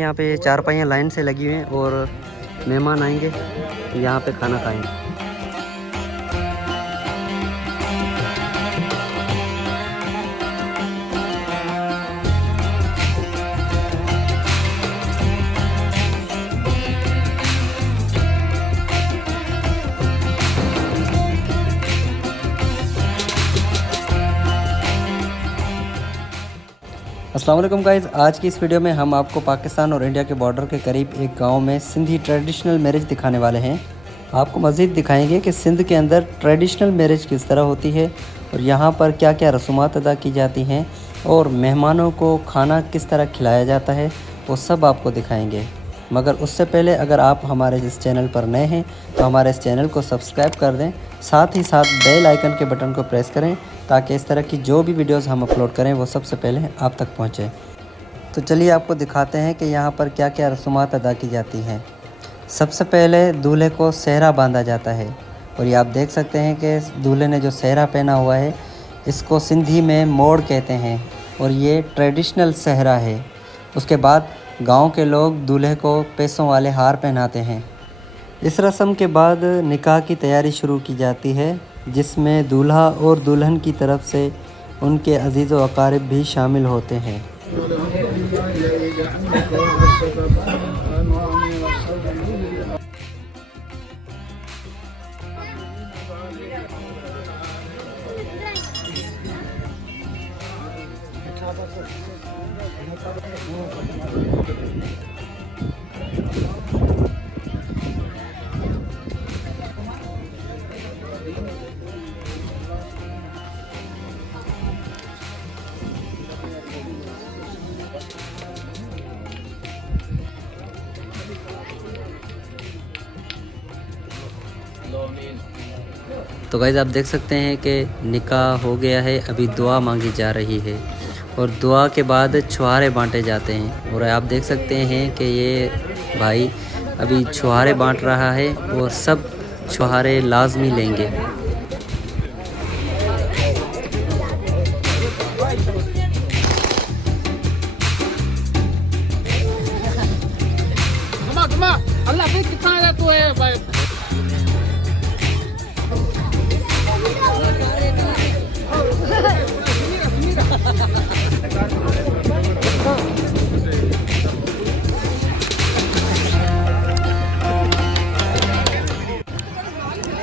यहाँ पे चारपाइयाँ लाइन से लगी हुई हैं और मेहमान आएंगे यहाँ पे खाना खाएंगे। अस्सलाम वालेकुम गाइज़, आज की इस वीडियो में हम आपको पाकिस्तान और इंडिया के बॉर्डर के करीब एक गांव में सिंधी ट्रेडिशनल मैरिज दिखाने वाले हैं। आपको मज़ीद दिखाएंगे कि सिंध के अंदर ट्रेडिशनल मैरिज किस तरह होती है और यहाँ पर क्या क्या रसूमात अदा की जाती हैं और मेहमानों को खाना किस तरह खिलाया जाता है, वो सब आपको दिखाएंगे। मगर उससे पहले अगर आप हमारे इस चैनल पर नए हैं तो हमारे इस चैनल को सब्सक्राइब कर दें, साथ ही साथ बेल आइकन के बटन को प्रेस करें ताकि इस तरह की जो भी वीडियोस हम अपलोड करें वो सबसे पहले आप तक पहुंचे। तो चलिए आपको दिखाते हैं कि यहाँ पर क्या क्या रसूमात अदा की जाती हैं। सबसे पहले दूल्हे को सेहरा बांधा जाता है और ये आप देख सकते हैं कि दूल्हे ने जो सेहरा पहना हुआ है इसको सिंधी में मोड़ कहते हैं और ये ट्रेडिशनल सेहरा है। उसके बाद गांव के लोग दूल्हे को पैसों वाले हार पहनाते हैं। इस रस्म के बाद निकाह की तैयारी शुरू की जाती है जिसमें दूल्हा और दुल्हन की तरफ से उनके अजीज़ व अकारिब भी शामिल होते हैं। तो गाइस आप देख सकते हैं कि निकाह हो गया है, अभी दुआ मांगी जा रही है और दुआ के बाद छुहारे बांटे जाते हैं। और आप देख सकते हैं कि ये भाई अभी छुहारे बांट रहा है और सब छुहारे लाजमी लेंगे।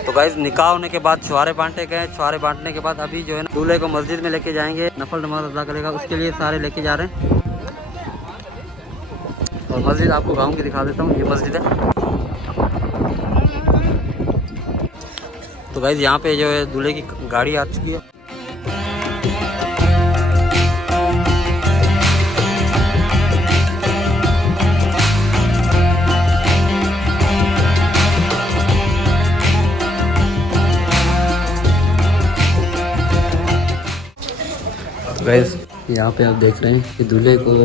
तो गाइस निकाह होने के बाद छुहारे बांटे गए। छुहारे बांटने के बाद अभी जो है ना दूल्हे को मस्जिद में लेके जाएंगे, नफल नमाज अदा करेगा, उसके लिए सारे लेके जा रहे हैं। और मस्जिद आपको गांव की दिखा देता हूँ, ये मस्जिद है। तो गाइस यहाँ पे जो है दूल्हे की गाड़ी आ चुकी है। गाइस यहाँ पे आप देख रहे हैं कि दूल्हे को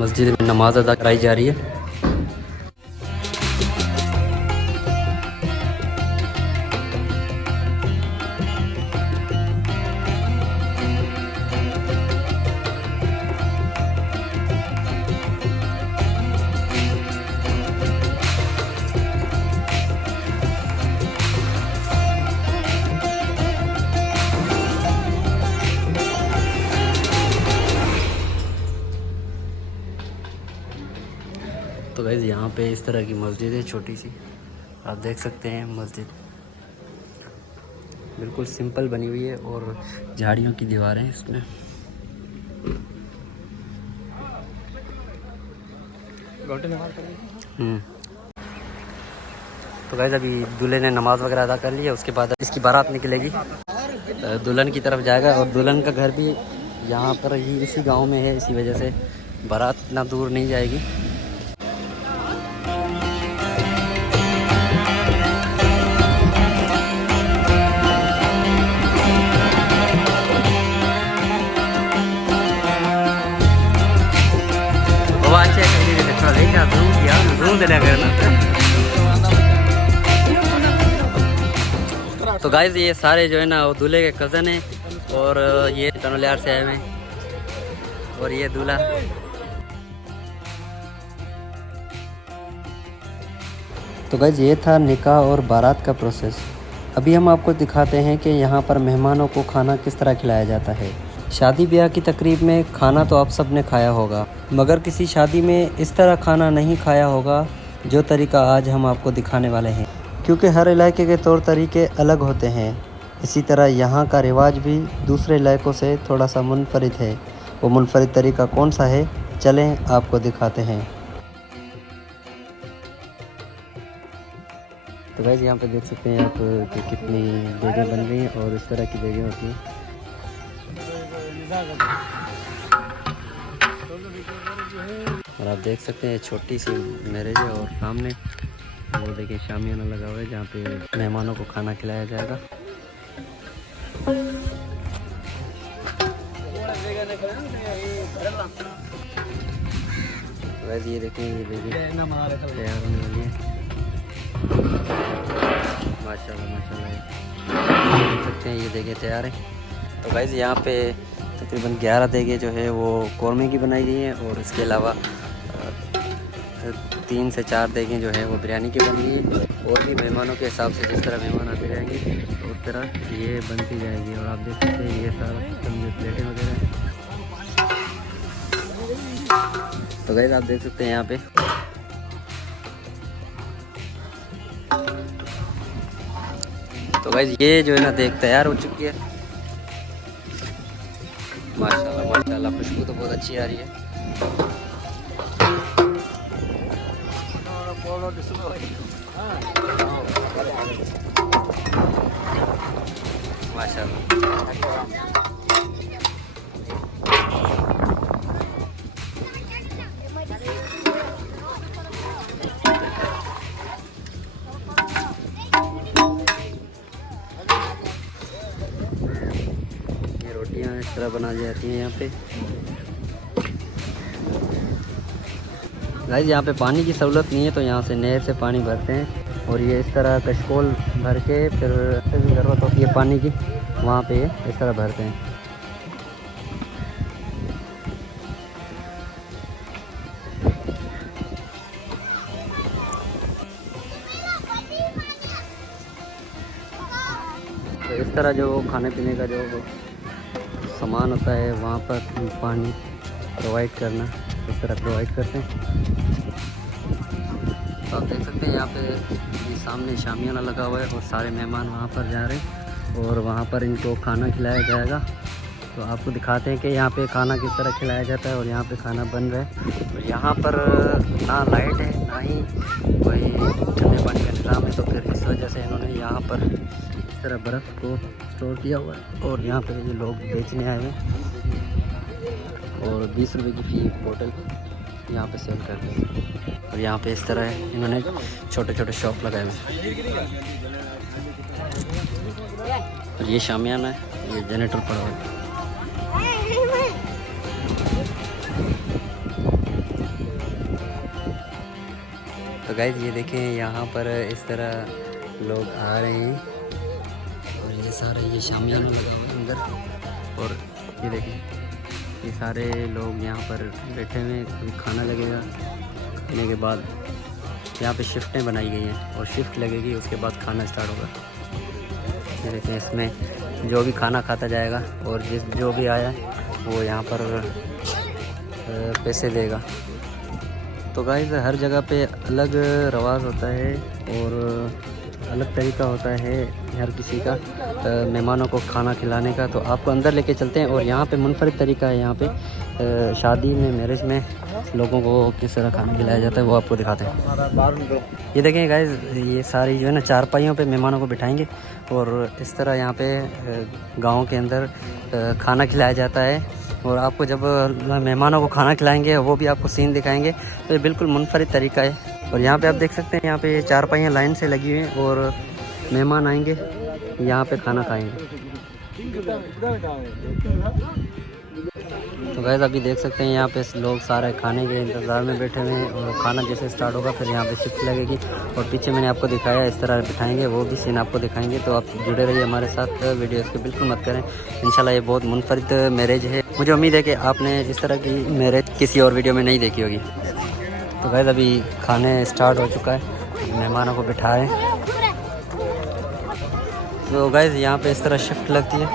मस्जिद में नमाज अदा कराई जा रही है। तो गाइस यहाँ पे इस तरह की मस्जिद है, छोटी सी, आप देख सकते हैं। मस्जिद बिल्कुल सिंपल बनी हुई है और झाड़ियों की दीवारें हैं इसमें। तो गाइस अभी दूल्हे ने नमाज वगैरह अदा कर ली है, उसके बाद इसकी बारात निकलेगी, दुल्हन की तरफ जाएगा। और दुल्हन का घर भी यहाँ पर ही इसी गांव में है, इसी वजह से बारात इतना दूर नहीं जाएगी। तो गाइस ये सारे जो है ना वो दूल्हे के कज़न हैं और ये टनोलियार से आए हुए हैं और ये दूल्हा। तो गाइस ये था निकाह और बारात का प्रोसेस। अभी हम आपको दिखाते हैं कि यहाँ पर मेहमानों को खाना किस तरह खिलाया जाता है। शादी ब्याह की तकरीब में खाना तो आप सब ने खाया होगा, मगर किसी शादी में इस तरह खाना नहीं खाया होगा जो तरीका आज हम आपको दिखाने वाले हैं, क्योंकि हर इलाके के तौर तरीके अलग होते हैं। इसी तरह यहाँ का रिवाज भी दूसरे इलाकों से थोड़ा सा मुनफरिद है। वो मुनफरिद तरीका कौन सा है, चलें आपको दिखाते हैं। तो गाइस यहाँ पे देख सकते हैं आप कि कितनी देगें बन रही हैं और इस तरह की देगें होती हैं। और आप देख सकते हैं छोटी सी मैरिज है और सामने वो देखिए शामियाना लगा हुआ है जहाँ पे मेहमानों को खाना खिलाया जाएगा। वैसे ये देखें, ये देखिए तैयार होने वाली है। माशाल्लाह माशाल्लाह देख सकते हैं, ये देखें तैयार है। तो गाइस यहाँ पे तकरीबन 11 देगे जो है वो कौरमे की बनाई गई हैं और इसके अलावा 3 से 4 देगें जो है वो बिरयानी की बन गई है। और भी मेहमानों के हिसाब से जिस तरह मेहमान आते जाएंगे तो उस तरह ये बनती जाएगी। और आप देख सकते हैं ये सारा सिस्टम, ये प्लेटें वगैरह। तो गाइस आप देख सकते हैं यहाँ पे तो गाइस ये जो है ना देग तैयार हो चुकी है। माशाल्लाह माशाल्लाह खुशबू तो बहुत अच्छी आ रही है। माशाल्लाह रोटियां इस तरह बना जाती हैं यहाँ पे। गाइस यहाँ पे पानी की सहूलत नहीं है तो यहाँ से नहर से पानी भरते हैं और ये इस तरह कशकोल भर के फिर भी ज़रूरत होती है पानी की, वहाँ पे इस तरह भरते हैं। तो इस तरह जो खाने पीने का जो सामान होता है वहाँ पर पानी प्रोवाइड करना, इस तरह प्रोवाइड करते हैं। तो आप देख सकते हैं यहाँ पे ये सामने शामियाना लगा हुआ है और सारे मेहमान वहाँ पर जा रहे हैं और वहाँ पर इनको खाना खिलाया जाएगा। तो आपको दिखाते हैं कि यहाँ पे खाना किस तरह खिलाया जाता है और यहाँ पे खाना बन रहा है। तो यहाँ पर ना लाइट है ना ही कोई ठंडे पानी का इंतज़ाम है, तो फिर इस वजह से इन्होंने यहाँ पर इस तरह बर्फ़ को स्टोर किया हुआ है और यहाँ पे ये लोग बेचने आए हैं और 20 रुपये की फी बोतल यहाँ पे सेल करते हैं। और यहाँ पे इस तरह है, इन्होंने छोटे छोटे शॉप लगाए हुए हैं। और ये शामियाना है, ये जनरेटर पड़ा हुआ है। तो गाइस ये देखें यहाँ पर इस तरह लोग आ रहे हैं और ये सारे ये शामियाना लगा हुआ है अंदर। और ये देखें ये सारे लोग यहाँ पर बैठे हुए हैं, अभी खाना लगेगा। खाने के बाद यहाँ पे शिफ्टें बनाई गई हैं और शिफ्ट लगेगी, उसके बाद खाना स्टार्ट होगा। ये देखें इसमें जो भी खाना खाता जाएगा और जो भी आया वो यहाँ पर पैसे देगा। तो गाइस हर जगह पे अलग रवाज होता है और अलग तरीका होता है हर किसी का मेहमानों को खाना खिलाने का। तो आपको अंदर लेके चलते हैं और यहाँ पे मुनफरिद तरीका है। यहाँ पे शादी में, मैरिज में लोगों को किस तरह खाना खिलाया जाता है वो आपको दिखाते हैं। ये देखें गाइस ये सारी जो है ना चारपाइयों पे मेहमानों को बिठाएंगे और इस तरह यहाँ पे गाँव के अंदर खाना खिलाया जाता है। और आपको जब मेहमानों को खाना खिलाएंगे वो भी आपको सीन दिखाएंगे। तो ये बिल्कुल मुनफरिद तरीका है। और यहाँ पे आप देख सकते हैं यहाँ पे चारपाइयाँ लाइन से लगी हुई हैं और मेहमान आएंगे यहाँ पे खाना खाएंगे। तो गाइस अभी देख सकते हैं यहाँ पे लोग सारे खाने के इंतज़ार में बैठे हुए हैं और खाना जैसे स्टार्ट होगा फिर यहाँ पे शिफ्ट लगेगी और पीछे मैंने आपको दिखाया इस तरह बिठाएंगे, वो भी सीन आपको दिखाएंगे। तो आप जुड़े रहिए हमारे साथ, वीडियो इसको बिल्कुल मत करें। इंशाल्लाह ये बहुत मुनफरिद मैरिज है। मुझे उम्मीद है कि आपने इस तरह की मैरिज किसी और वीडियो में नहीं देखी होगी। तो गाइस अभी खाने स्टार्ट हो चुका है मेहमानों को बिठाएं। तो गाइस यहाँ पे इस तरह शिफ्ट लगती है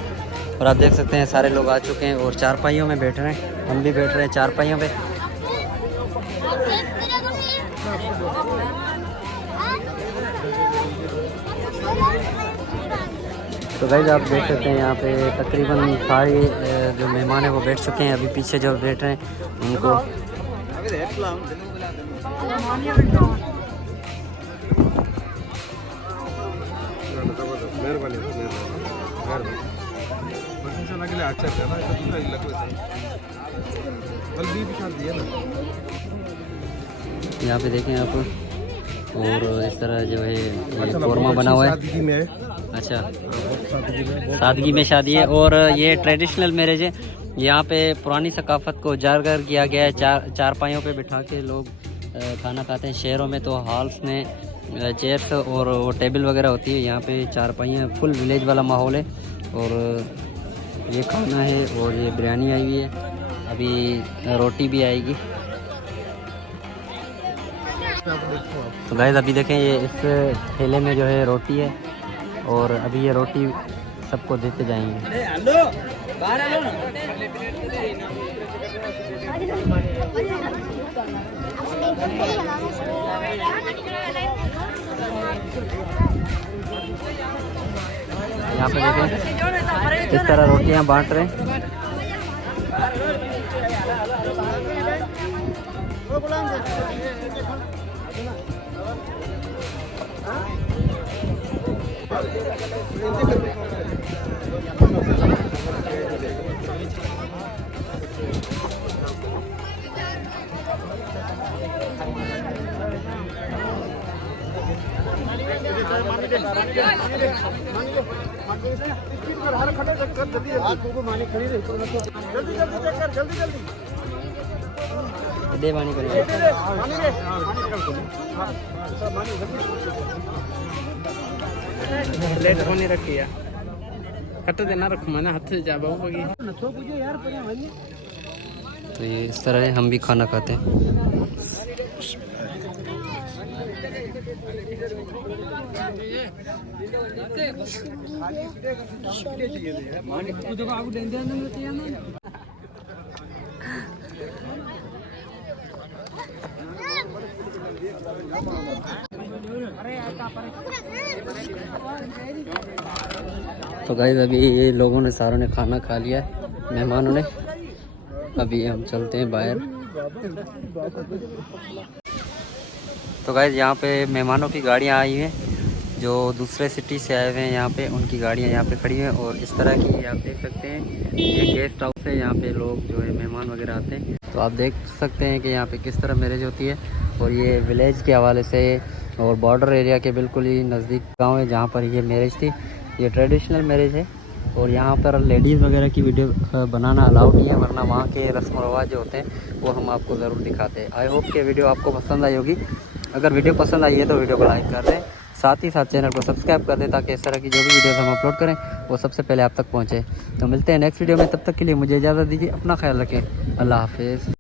और आप देख सकते हैं सारे लोग आ चुके हैं और चारपाइयों में बैठ रहे हैं। हम भी बैठ रहे हैं चारपाइयों पे। तो गाइस आप देख सकते हैं यहाँ पे तकरीबन सारे जो मेहमान हैं वो बैठ चुके हैं। अभी पीछे जो बैठ रहे हैं उनको यहाँ पे देखें आप, और इस तरह जो है कौरमा बना हुआ है। अच्छा, सादगी में शादी है और ये ट्रेडिशनल मैरिज है। यहाँ पे पुरानी सकाफत को उजागर किया गया है। चारपाइयों पे बिठा के लोग खाना खाते हैं। शहरों में तो हॉल्स में चेयर्स और वो टेबल वगैरह होती है, यहाँ पे चारपाइयाँ, फुल विलेज वाला माहौल है। और ये खाना है और ये बिरयानी आई हुई है, अभी रोटी भी आएगी। तो गाइस अभी देखें ये इस ठेले में जो है रोटी है और अभी ये रोटी सबको देते जाएंगे। यहाँ पे देखें किस तरह रोटियां बांट रहे हैं। दे पानी प्लेट पानी रखी है, कट देना रखो मैंने हाथ से जा बाबू। तो ये इस तरह है, हम भी खाना खाते हैं। तो गाइस अभी ये लोगों ने सारों ने खाना खा लिया है, मेहमानों ने। अभी हम चलते हैं बाहर। तो गाइस यहाँ पे मेहमानों की गाड़ियाँ आई हैं जो दूसरे सिटी से आए हुए हैं। यहाँ पे उनकी गाड़ियाँ यहाँ पे खड़ी हैं और इस तरह की आप देख सकते हैं ये गेस्ट हाउस है। यहाँ पे लोग जो है मेहमान वगैरह आते हैं। तो आप देख सकते हैं कि यहाँ पे किस तरह मैरिज होती है और ये विलेज के हवाले से और बॉर्डर एरिया के बिल्कुल ही नज़दीक गाँव है जहाँ पर ये मैरिज थी। ये ट्रेडिशनल मैरिज है और यहाँ पर लेडीज़ वगैरह की वीडियो बनाना अलाउड नहीं है, वरना वहाँ के रस्म रवाज जो होते हैं वो हम आपको ज़रूर दिखाते हैं। आई होप कि वीडियो आपको पसंद आई होगी। अगर वीडियो पसंद आई है तो वीडियो को लाइक कर दें, साथ ही साथ चैनल को सब्सक्राइब कर दें ताकि इस तरह की जो भी वीडियोस हम अपलोड करें वो सबसे पहले आप तक पहुँचे। तो मिलते हैं नेक्स्ट वीडियो में, तब तक के लिए मुझे इजाज़त दीजिए। अपना ख्याल रखें। अल्लाह हाफिज़।